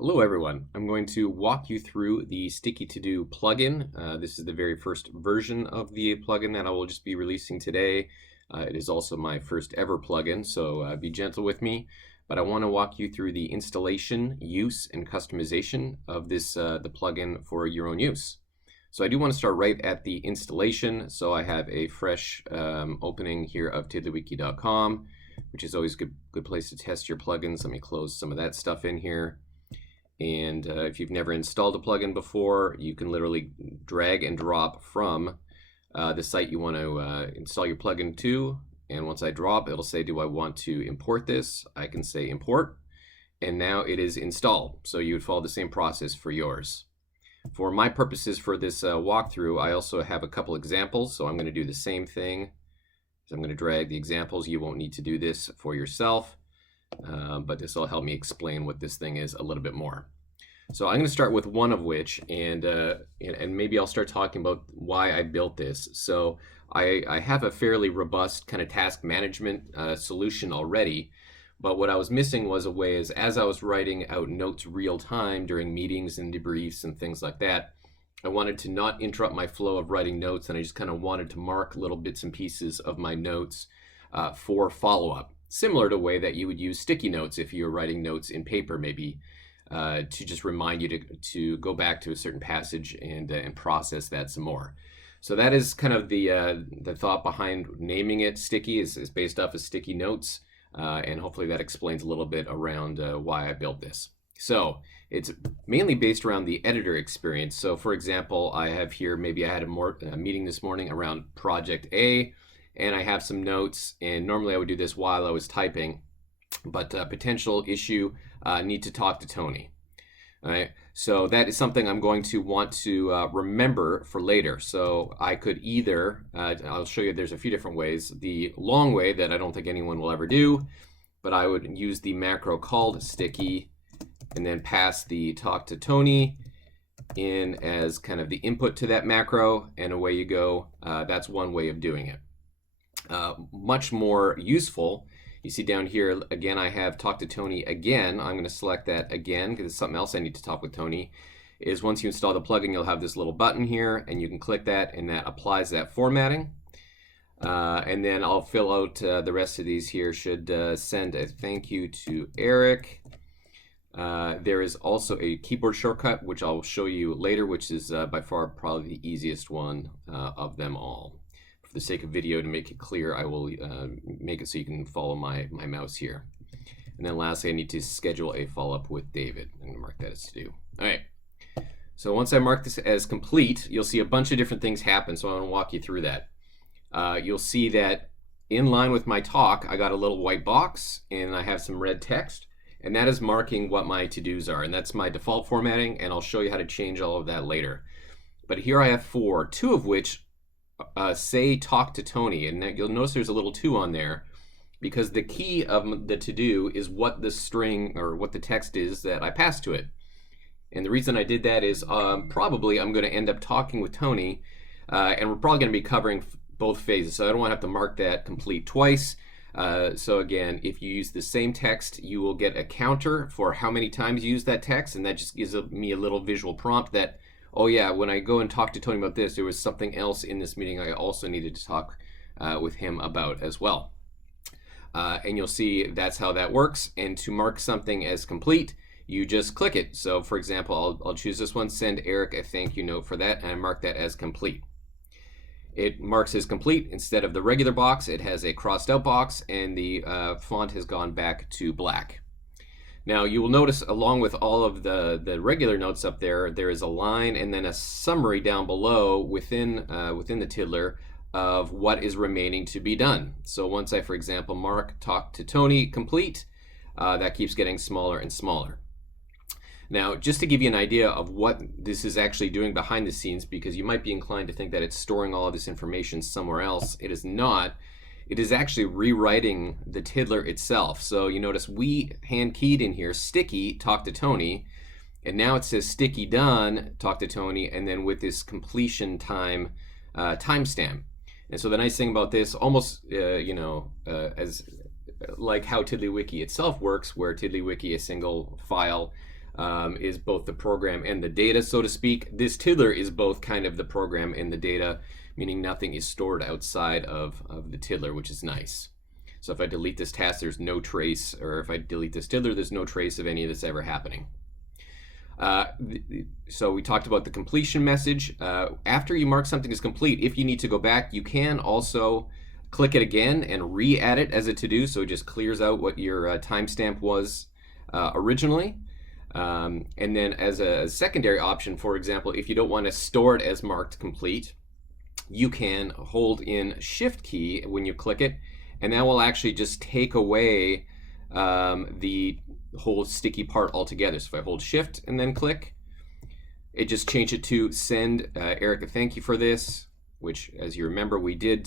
Hello everyone. I'm going to walk you through the Sticky To Do plugin. This is the very first version of the plugin that I will just be releasing today. It is also my first ever plugin, so be gentle with me. But I want to walk you through the installation, use, and customization of this the plugin for your own use. So I do want to start right at the installation. So I have a fresh opening here of TiddlyWiki.com, which is always a good place to test your plugins. Let me close some of that stuff in here. And if you've never installed a plugin before, you can literally drag and drop from the site you want to install your plugin to. And once I drop, it'll say, do I want to import this? I can say import. And now it is installed. So you would follow the same process for yours. For my purposes for this walkthrough, I also have a couple examples. So I'm going to do the same thing. So I'm going to drag the examples. You won't need to do this for yourself. But this will help me explain what this thing is a little bit more. So I'm going to start with one of which, and maybe I'll start talking about why I built this. So I have a fairly robust kind of task management solution already, but what I was missing was a way as I was writing out notes real time during meetings and debriefs and things like that, I wanted to not interrupt my flow of writing notes, and I just kind of wanted to mark little bits and pieces of my notes for follow-up. Similar to the way that you would use sticky notes if you were writing notes in paper, maybe to just remind you to go back to a certain passage and process that some more. So that is kind of the thought behind naming it Sticky is based off of sticky notes, and hopefully that explains a little bit around why I built this. So it's mainly based around the editor experience. So for example, I have here, maybe I had a meeting this morning around project A, and I have some notes, and normally I would do this while I was typing, but potential issue, need to talk to Tony. All right, so that is something I'm going to want to remember for later. So I could either, I'll show you there's a few different ways. The long way that I don't think anyone will ever do, but I would use the macro called sticky and then pass the talk to Tony in as kind of the input to that macro, and away you go. That's one way of doing it. Much more useful, you see down here again I have talk to Tony again. I'm going to select that again because it's something else I need to talk with Tony. Is once you install the plugin, you'll have this little button here, and you can click that, and that applies that formatting. And then I'll fill out the rest of these here. Should send a thank you to Eric. There is also a keyboard shortcut which I'll show you later, which is by far probably the easiest one of them all. For the sake of video, to make it clear, I will make it so you can follow my mouse here. And then lastly, I need to schedule a follow-up with David. I'm going to mark that as to do. All right. So once I mark this as complete, you'll see a bunch of different things happen. So I want to walk you through that. You'll see that in line with my talk, I got a little white box, and I have some red text. And that is marking what my to-dos are. And that's my default formatting, and I'll show you how to change all of that later. But here I have 4, 2 of which say talk to Tony, and you'll notice there's a little 2 on there because the key of the to-do is what the string or what the text is that I pass to it. And the reason I did that is probably I'm going to end up talking with Tony, and we're probably going to be covering both phases, so I don't want to have to mark that complete twice. So again, if you use the same text, you will get a counter for how many times you use that text, and that just gives me a little visual prompt that, oh yeah, when I go and talk to Tony about this, there was something else in this meeting I also needed to talk with him about as well. And you'll see that's how that works. And to mark something as complete, you just click it. So for example, I'll choose this one, send Eric a thank you note for that, and I mark that as complete. It marks as complete. Instead of the regular box, it has a crossed out box, and the font has gone back to black. Now you will notice along with all of the regular notes up there, there is a line and then a summary down below within the Tiddler of what is remaining to be done. So once I, for example, mark talk to Tony complete, that keeps getting smaller and smaller. Now, just to give you an idea of what this is actually doing behind the scenes, because you might be inclined to think that it's storing all of this information somewhere else, it is not. It is actually rewriting the Tiddler itself. So you notice we hand keyed in here sticky talk to Tony, and now it says sticky done talk to Tony, and then with this completion time timestamp. And so the nice thing about this, almost as like how TiddlyWiki itself works, where TiddlyWiki is a single file is both the program and the data, so to speak. This tiddler is both kind of the program and the data, meaning nothing is stored outside of the tiddler, which is nice. So if I delete this task, there's no trace, or if I delete this tiddler, there's no trace of any of this ever happening. So we talked about the completion message. After you mark something as complete, if you need to go back, you can also click it again and re-add it as a to-do, so it just clears out what your timestamp was originally. And then as a secondary option, for example, if you don't want to store it as marked complete, you can hold in Shift key when you click it, and that will actually just take away the whole sticky part altogether. So if I hold Shift and then click, it just changed it to send Erica, thank you for this, which, as you remember, we did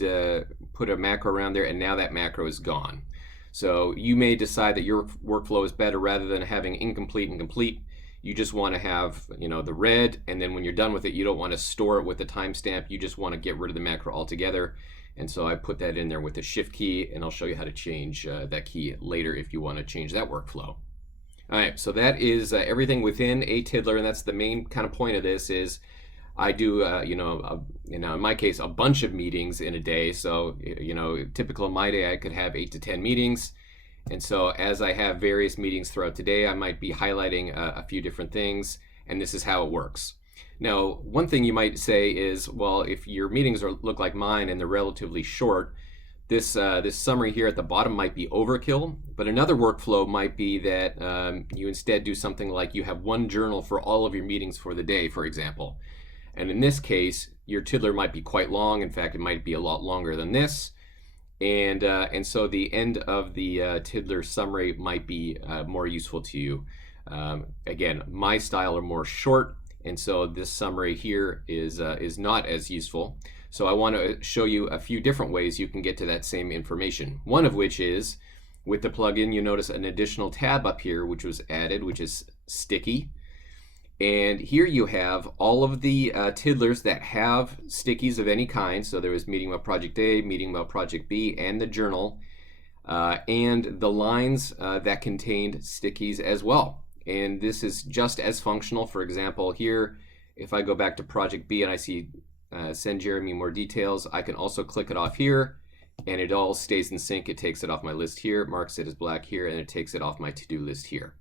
put a macro around there, and now that macro is gone. So you may decide that your workflow is better rather than having incomplete and complete. You just want to have, you know, the red, and then when you're done with it, you don't want to store it with the timestamp. You just want to get rid of the macro altogether. And so I put that in there with the Shift key, and I'll show you how to change that key later if you want to change that workflow. All right, so that is everything within a tiddler, and that's the main kind of point of this is I do, in my case, a bunch of meetings in a day. So, typical of my day, I could have 8 to 10 meetings. And so as I have various meetings throughout the day, I might be highlighting a few different things, and this is how it works. Now, one thing you might say is, well, if your meetings look like mine and they're relatively short, this summary here at the bottom might be overkill, but another workflow might be that you instead do something like you have one journal for all of your meetings for the day, for example. And in this case, your tiddler might be quite long. In fact, it might be a lot longer than this. And so the end of the tiddler summary might be more useful to you. Again, my style are more short, and so this summary here is not as useful. So I want to show you a few different ways you can get to that same information. One of which is, with the plugin, you notice an additional tab up here which was added, which is sticky. And here you have all of the tiddlers that have stickies of any kind. So there was meeting about project A, meeting about project B, and the journal, and the lines that contained stickies as well. And this is just as functional. For example, here, if I go back to project B and I see send Jeremy more details, I can also click it off here, and it all stays in sync. It takes it off my list here, marks it as black here, and it takes it off my to-do list here.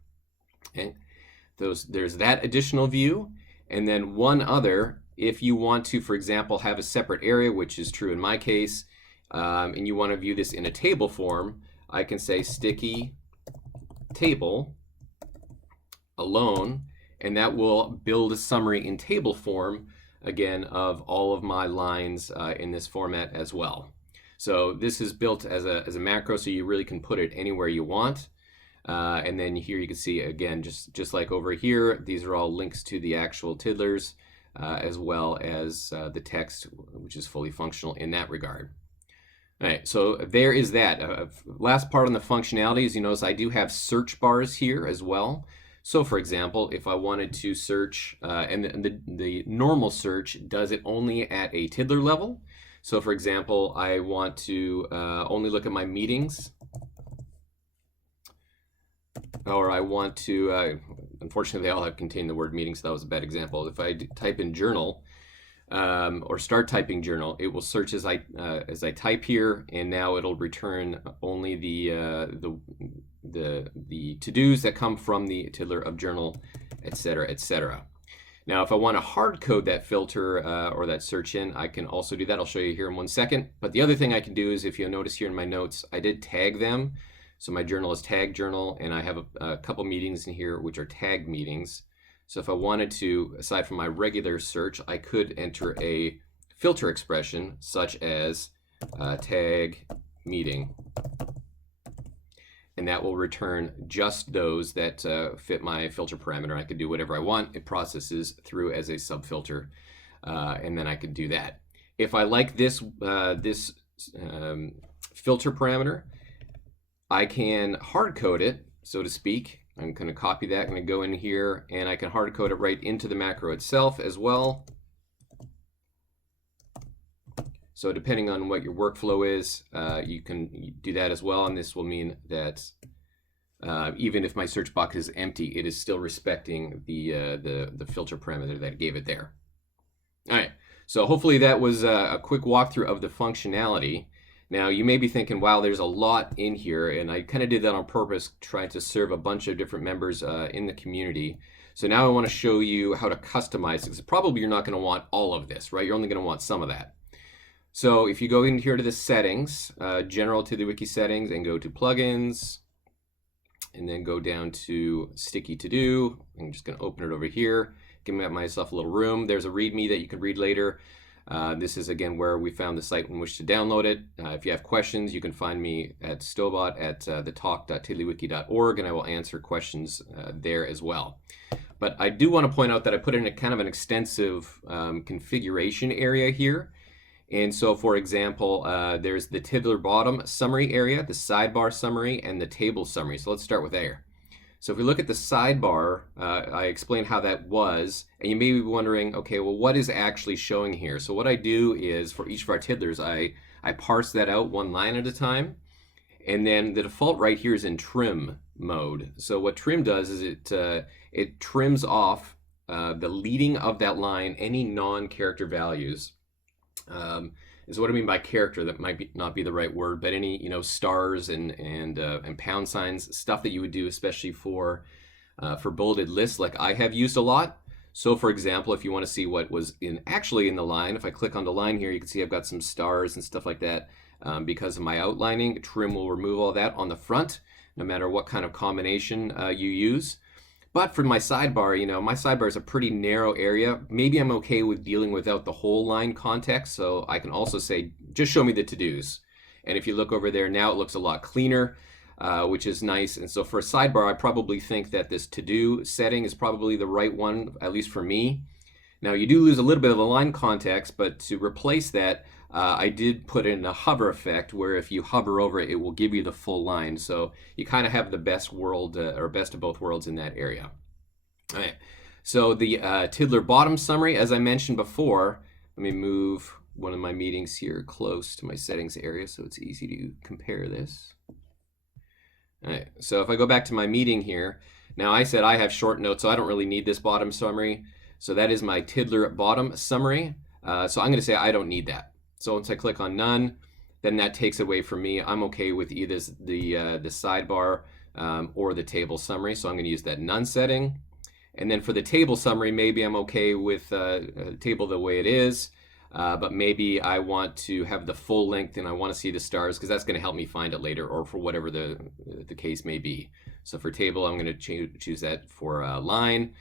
Okay. There's that additional view, and then one other, if you want to, for example, have a separate area, which is true in my case, and you want to view this in a table form, I can say sticky table alone, and that will build a summary in table form, again, of all of my lines in this format as well. So this is built as a macro, so you really can put it anywhere you want. And then here you can see, again, just like over here, these are all links to the actual tiddlers, as well as the text, which is fully functional in that regard. All right, so there is that. Last part on the functionality is, you notice I do have search bars here as well. So for example, if I wanted to search, and the normal search does it only at a tiddler level. So for example, I want to only look at my meetings, or I want to, unfortunately, they all have contained the word meeting, so that was a bad example. If I type in journal, or start typing journal, it will search as I type here, and now it'll return only the to-dos that come from the tiddler of journal, etc., etc. Now, if I want to hard code that filter or that search in, I can also do that. I'll show you here in 1 second. But the other thing I can do is, if you'll notice here in my notes, I did tag them. So my journal is tag journal, and I have a couple meetings in here which are tagged meetings. So if I wanted to, aside from my regular search, I could enter a filter expression such as tag meeting. And that will return just those that fit my filter parameter. I could do whatever I want. It processes through as a subfilter, and then I could do that. If I like this filter parameter, I can hard code it, so to speak. I'm going to copy that. I'm going to go in here, and I can hard code it right into the macro itself as well. So depending on what your workflow is, you can do that as well, and this will mean that even if my search box is empty, it is still respecting the filter parameter that gave it there. All right, so hopefully that was a quick walkthrough of the functionality. Now you may be thinking, wow, there's a lot in here, and I kind of did that on purpose, trying to serve a bunch of different members in the community. So now I want to show you how to customize it, because probably you're not going to want all of this, right? You're only going to want some of that. So if you go in here to the settings, general TiddlyWiki settings, and go to plugins, and then go down to sticky to do. I'm just going to open it over here, give myself a little room. There's a README that you can read later. This is again where we found the site in which to download it. If you have questions, you can find me at Stobot at thetalk.tiddlywiki.org, and I will answer questions there as well. But I do want to point out that I put in a kind of an extensive configuration area here. And so, for example, there's the Tiddler bottom summary area, the sidebar summary, and the table summary. So let's start with there. So if we look at the sidebar, I explained how that was, and you may be wondering, okay, well, what is actually showing here? So what I do is, for each of our tiddlers, I parse that out one line at a time, and then the default right here is in trim mode. So what trim does is it trims off the leading of that line, any non-character values. Is what I mean by character. That might not be the right word, but any stars and pound signs, stuff that you would do, especially for bulleted lists, like I have used a lot. So, for example, if you want to see what was actually in the line, if I click on the line here, you can see I've got some stars and stuff like that because of my outlining. Trim will remove all that on the front, no matter what kind of combination you use. But for my sidebar, my sidebar is a pretty narrow area. Maybe I'm okay with dealing without the whole line context, so I can also say, just show me the to-dos. And if you look over there now, it looks a lot cleaner, which is nice. And so for a sidebar, I probably think that this to-do setting is probably the right one, at least for me. Now, you do lose a little bit of the line context, but to replace that, I did put in a hover effect where if you hover over it, it will give you the full line. So you kind of have the best world or best of both worlds in that area. All right. So the Tiddler bottom summary, as I mentioned before, let me move one of my meetings here close to my settings area so it's easy to compare this. All right. So if I go back to my meeting here, now I said I have short notes, so I don't really need this bottom summary. So that is my Tiddler bottom summary. So I'm going to say I don't need that. So once I click on none, then that takes away from me. I'm okay with either the sidebar or the table summary. So I'm going to use that none setting. And then for the table summary, maybe I'm okay with table the way it is, but maybe I want to have the full length and I want to see the stars because that's going to help me find it later, or for whatever the case may be. So for table, I'm going to choose that for line.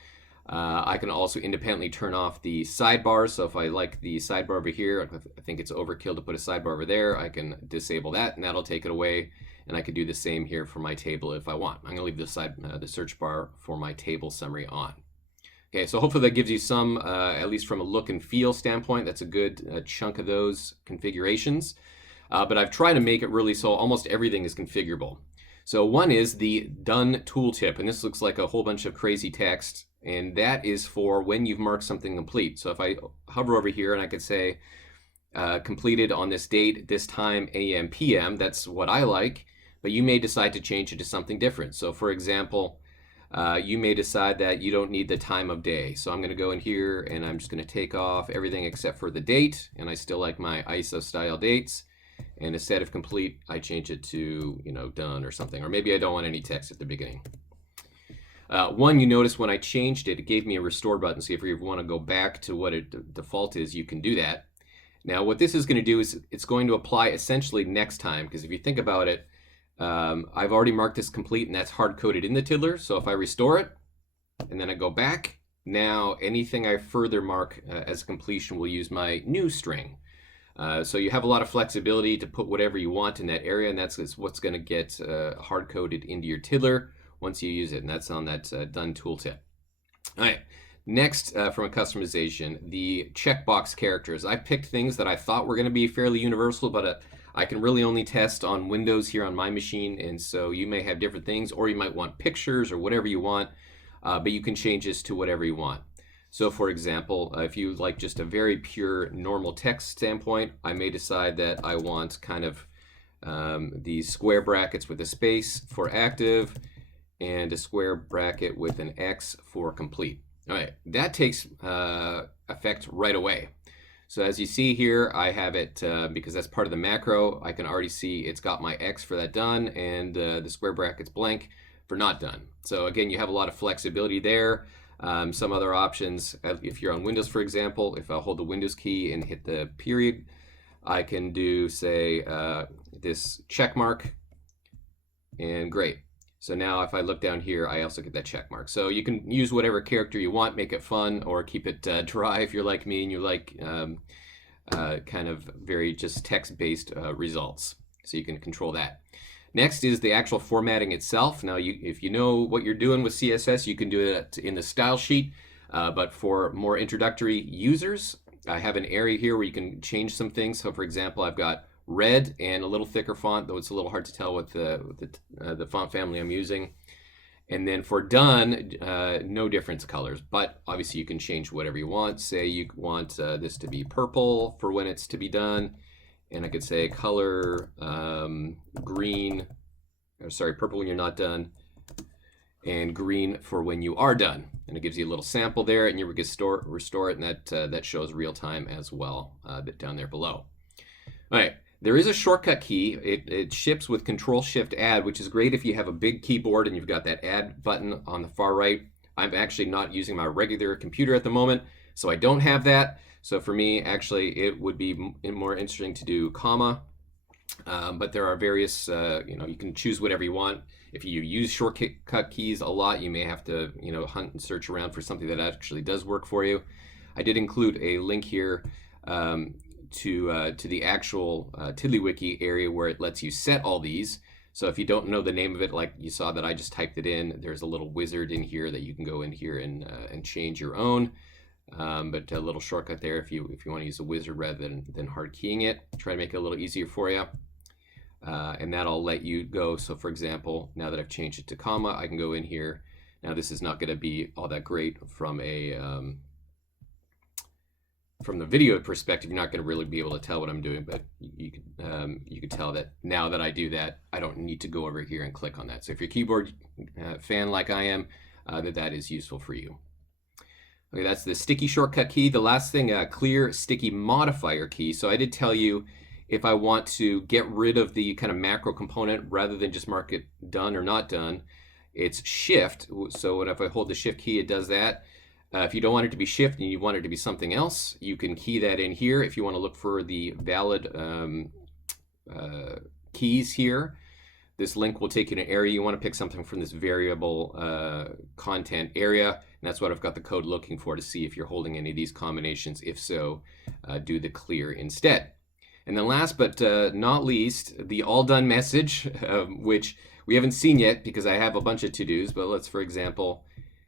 I can also independently turn off the sidebar. So if I like the sidebar over here, I think it's overkill to put a sidebar over there, I can disable that and that'll take it away. And I could do the same here for my table if I want. I'm going to leave the search bar for my table summary on. Okay, so hopefully that gives you some, at least from a look and feel standpoint, that's a good chunk of those configurations. But I've tried to make it really so almost everything is configurable. So one is the done tooltip, and this looks like a whole bunch of crazy text, and that is for when you've marked something complete. So if I hover over here and I could say completed on this date, this time, AM, PM, that's what I like, but you may decide to change it to something different. So for example, you may decide that you don't need the time of day. So I'm going to go in here and I'm just going to take off everything except for the date, and I still like my ISO style dates. And instead of complete, I change it to, done or something. Or maybe I don't want any text at the beginning. One, you notice when I changed it, it gave me a restore button. So if you want to go back to what it default is, you can do that. Now, what this is going to do is it's going to apply essentially next time. Because if you think about it, I've already marked this complete, and that's hard-coded in the tiddler. So if I restore it, and then I go back, now anything I further mark as completion will use my new string. So you have a lot of flexibility to put whatever you want in that area, and that's what's going to get hard-coded into your tiddler once you use it, and that's on that done tooltip. All right, next from a customization, the checkbox characters. I picked things that I thought were going to be fairly universal, but I can really only test on Windows here on my machine, and so you may have different things, or you might want pictures or whatever you want, but you can change this to whatever you want. So for example, if you like just a very pure normal text standpoint, I may decide that I want kind of these square brackets with a space for active, and a square bracket with an X for complete. All right, that takes effect right away. So as you see here, I have it, because that's part of the macro, I can already see it's got my X for that done, and the square bracket's blank for not done. So again, you have a lot of flexibility there. Some other options, if you're on Windows, for example, if I hold the Windows key and hit the period, I can do, say, this check mark, and great. So now if I look down here, I also get that check mark. So you can use whatever character you want, make it fun, or keep it dry if you're like me and you like kind of very just text-based results. So you can control that. Next is the actual formatting itself. Now, if you know what you're doing with CSS, you can do it in the style sheet. But for more introductory users, I have an area here where you can change some things. So for example, I've got red and a little thicker font, though it's a little hard to tell with the font family I'm using. And then for done, no difference colors, but obviously you can change whatever you want. Say you want this to be purple for when it's to be done, and I could say color green, or sorry, purple when you're not done, and green for when you are done. And it gives you a little sample there, and you can restore it, and that shows real time as well down there below. All right. There is a shortcut key. It ships with Control-Shift-Add, which is great if you have a big keyboard and you've got that Add button on the far right. I'm actually not using my regular computer at the moment, so I don't have that. So for me, actually, it would be more interesting to do comma. But there are various, you can choose whatever you want. If you use shortcut keys a lot, you may have to, hunt and search around for something that actually does work for you. I did include a link here to the actual TiddlyWiki area where it lets you set all these. So if you don't know the name of it, like you saw that I just typed it in, there's a little wizard in here that you can go in here and change your own. But a little shortcut there if you want to use a wizard rather than hard keying it. Try to make it a little easier for you. And that'll let you go. So for example, now that I've changed it to comma, I can go in here. Now this is not going to be all that great from the video perspective. You're not going to really be able to tell what I'm doing, but you could tell that now that I do that, I don't need to go over here and click on that. So if you're a keyboard fan like I am, that is useful for you. Okay, that's the sticky shortcut key. The last thing, clear sticky modifier key. So I did tell you if I want to get rid of the kind of macro component rather than just mark it done or not done, it's shift. So if I hold the shift key, it does that. If you don't want it to be shift and you want it to be something else, you can key that in here. If you want to look for the valid keys here, this link will take you to an area. You want to pick something from this variable content area, and that's what I've got the code looking for to see if you're holding any of these combinations. If so, do the clear instead. And then last but not least, the all done message, which we haven't seen yet because I have a bunch of to-dos, but let's, for example,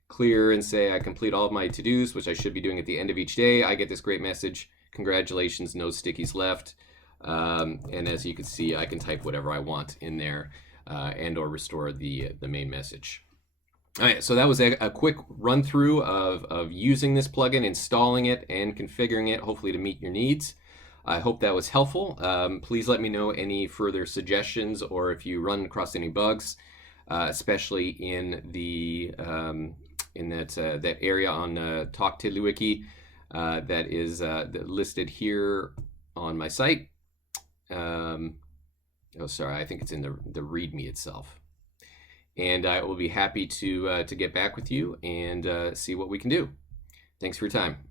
clear and say I complete all of my to-dos, which I should be doing at the end of each day. I get this great message. Congratulations, no stickies left. And as you can see, I can type whatever I want in there and or restore the main message. All right, so that was a quick run through of using this plugin, installing it, and configuring it, hopefully to meet your needs. I hope that was helpful. Please let me know any further suggestions or if you run across any bugs, especially in that area on Talk TiddlyWiki that is listed here on my site. Oh, sorry, I think it's in the README itself. And I will be happy to get back with you and see what we can do. Thanks for your time.